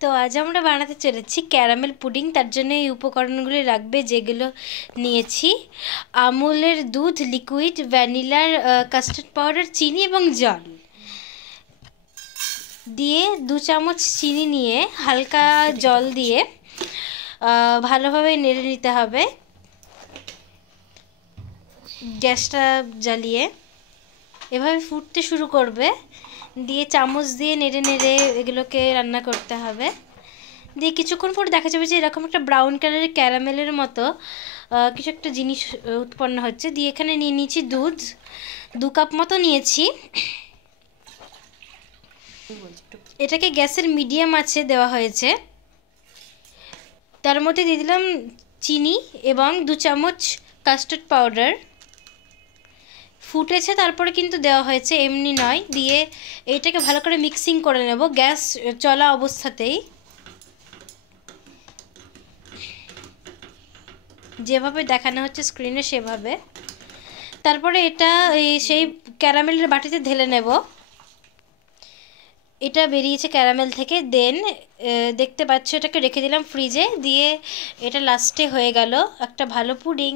তো আজ আমরা বানাতে চলেছি ক্যারামেল পুডিং। তার জন্য এই উপকরণগুলি লাগবে, যেগুলো নিয়েছি: আমুলের দুধ লিকুইড, ভ্যানিলার কাস্টার্ড পাউডার, চিনি এবং জল দিয়ে 2 চামচ চিনি নিয়ে হালকা জল দিয়ে ভালোভাবে নেড়ে নিতে হবে। গ্যাসটা জ্বালিয়ে এভাবে ফুটতে শুরু করবে, দিয়ে চামচ দিয়ে নেড়ে নেড়ে এগুলোকে রান্না করতে হবে। দিয়ে কিছুক্ষণ পর দেখা যাবে যে এরকম একটা ব্রাউন কালারের ক্যারামেলের মতো কিছু একটা জিনিস উৎপন্ন হচ্ছে। দিয়ে এখানে নিয়ে নিয়েছি দুধ, 2 কাপ মতো নিয়েছি। এটাকে গ্যাসের মিডিয়াম আঁচে দেওয়া হয়েছে। তার মধ্যে দিয়ে দিলাম চিনি এবং 2 চামচ কাস্টার্ড পাউডার। ফুটেছে তারপরে কিন্তু দেওয়া হয়েছে, এমনি নয়। দিয়ে এইটাকে ভালো করে মিক্সিং করে নেব গ্যাস চলা অবস্থাতেই, যেভাবে দেখানো হচ্ছে স্ক্রিনে সেভাবে। তারপরে এটা সেই ক্যারামেলের বাটিতে ঢেলে নেব। এটা বেরিয়েছে ক্যারামেল থেকে। দেন দেখতে পাচ্ছ এটাকে রেখে দিলাম ফ্রিজে। দিয়ে এটা লাস্টে হয়ে গেল একটা ভালো পুডিং।